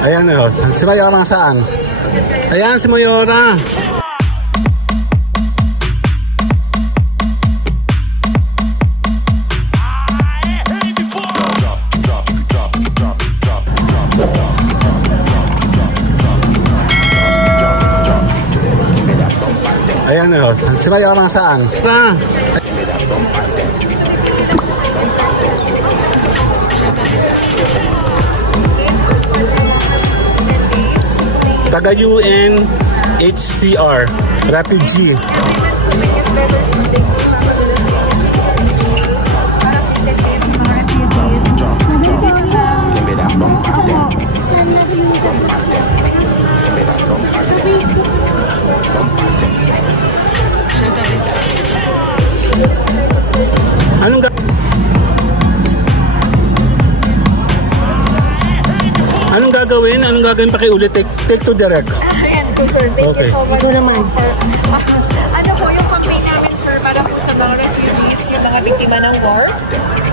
Ayan o, si Mayora saan? Ayan si Mayora. Ayan o, si Mayora saan? Taga UNHCR, refugee. Anong gagawin? Anong gagawin? Pakiulit. Take to direct. Ayan po, sir. Thank you so much. Ito naman. Ano po yung campaign namin, sir, para po sa mga refugees, yung mga biktima ng war.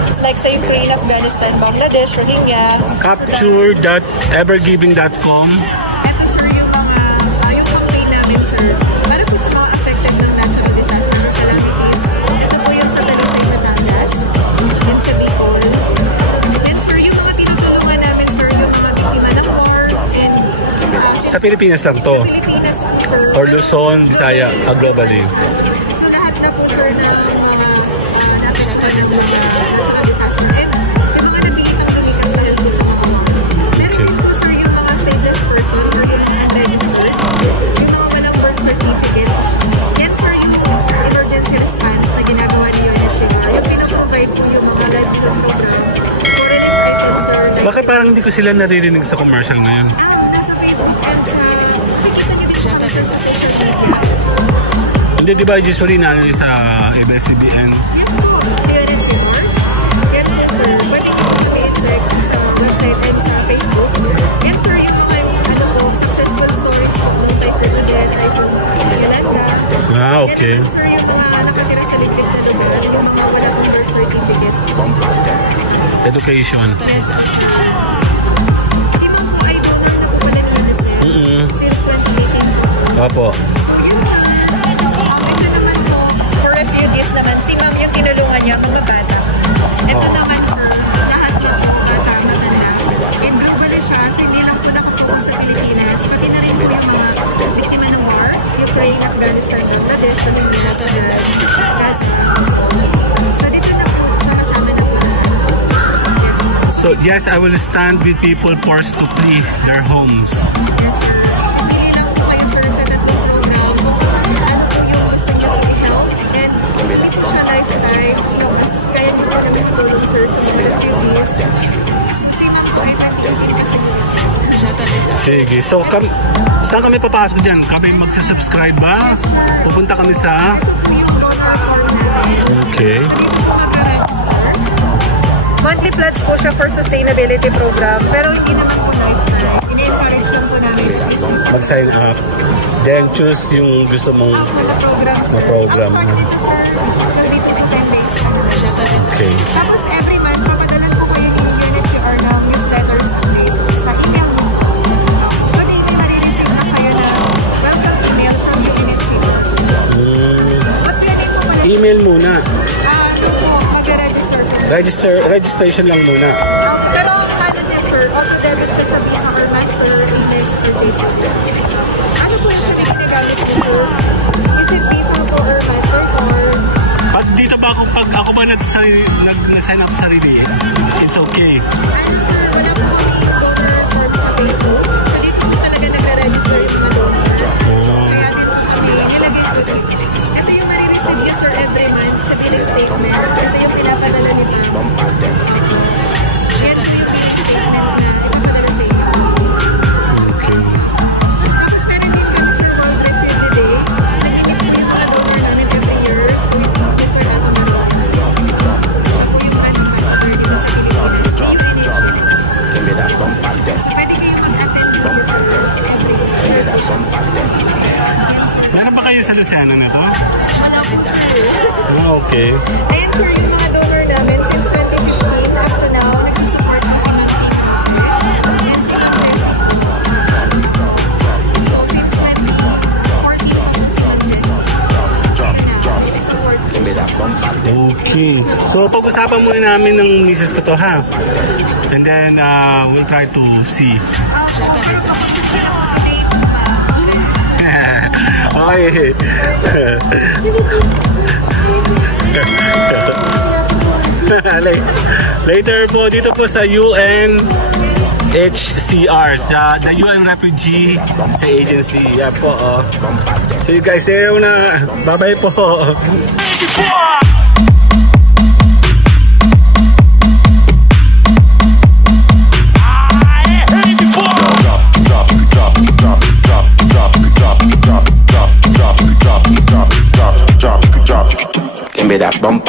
It's like sa Ukraine, Afghanistan, Bangladesh, Rohingya. Capture.evergiving.com. Ito, sir, yung campaign namin, sir, para po sa mga affected ng natural disaster or calamities. Ito po yung sa Talisay, Batangas, and sa Bicol. And, sir, yung mga tinutulungan namin, sir, yung mga biktima ng war. And Sa Pilipinas lang to? Sa Pilipinas, sir. Or Luzon, Visaya, globally? So lahat na po, sir, na mga natural disaster. And yung mga napilitang lumikas dahil po sa mga war. Meron din po, sir, yung mga stateless person or yung mga unregistered. Yung mga walang birth certificate. Yan, sir, yung emergency response na ginagawa ni UNHCR. Yung pinaprovide po yung mga live-film program. For relief items, sir. Bakit parang hindi ko sila naririnig sa commercial ngayon? Nasa Facebook and sa kikita nyo din siya sa social media. Hindi, di ba usually na sa ABS-CBN? Yes po, si UNHCR. Yan po, sir. Pwede nyo po kami i-check sa website and sa Facebook. Yan, sir, yung mga successful stories po ng Typhoon Odette, Typhoon Yolanda. Ah, okay. Yan po, sir, yung mga nakatira sa liblib na lugar, yung mga walang birth certificate. Education. Yes, si Ma'am po ay donor na po pala ni UNICEF since 2018. Opo. So, yun, sir. Ito naman po, for refugees naman, si Ma'am yung tinulungan niya, mga bata. Ito naman, sir, lahat yung mga matanda. And globally siya, so hindi lang po nakapokus sa Pilipinas, pati na rin po yung mga biktima ng war, Ukraine, Afghanistan, Bangladesh, Rohingya, sa Gaza. So dito na po, sama-sama na po. Yes, sir. So, yes, I will stand with people forced to flee their homes. Yes, sir. Hindi lang po kayo, sir, sa tatlong program. Ano po yung gusto niyo i-help. And hindi po siya lifetime. So, mas kaya niyo po kami tulong, sir, sa mga refugees. So, si Ma'am po ay nag-ibig kasi UNICEF. Sige. So, saan kami papasok dyan? Kami magsasubscribe ba? Pupunta kami sa... Ito po yung loan platform namin. Okay. So, dito po mag-register. Monthly pledge po siya for sustainability program. Pero hindi naman po lifetime. Ini-encourage lang po namin. Mag-sign up. Then, choose yung gusto mong program. Ang start dito, sir, mag-meet to 10 days. Okay. Tapos every month, papadalan po kayo ni UNHCR ng newsletters update sa email mo. So, daily marireceive na kayo na welcome email from UNHCR. What's your name po pala? Email muna. Ano po, mag-register po. Registration lang muna. Pero ano niya, sir, auto-debit siya sa Visa or Master, Amex, or Visa. Ano po siya na ginagamit niyo, sir? Is it Visa po or Master or... At dito ba pag ako ba nag-sign up sarili, it's okay. Ano, sir, wala po kami donor form sa Facebook. So dito po talaga nagre-register yung mga donor. Kaya dito kami nilagay po dito. Ito yung marireceive niya, sir, every month sa billing statement. Ito yung pinapadala ni Ma'am. Yan yung billing statement na ipapadala sa inyo. Okay. Tapos meron din kami, sir, World Refugee Day. Nagigit po yung mga donor namin every year. So ito, Mr. Nato Maroy. Siya po yung ambassador dito sa Pilipinas. Sa UNHCR. So pwede kayo mag-attend dito, sir, every year. Meron ba kayo sa Luciano na to? Okay. Ayan, sir, yung mga donor Okay. So, pag-usapan muna namin ng misis ko to, ha? And then, we'll try to see. Okay. Later po, dito po sa UNHCR, sa the UN Refugee sa agency. Yan po, oh. See you guys, see you na. Bye-bye po. Give me that bump.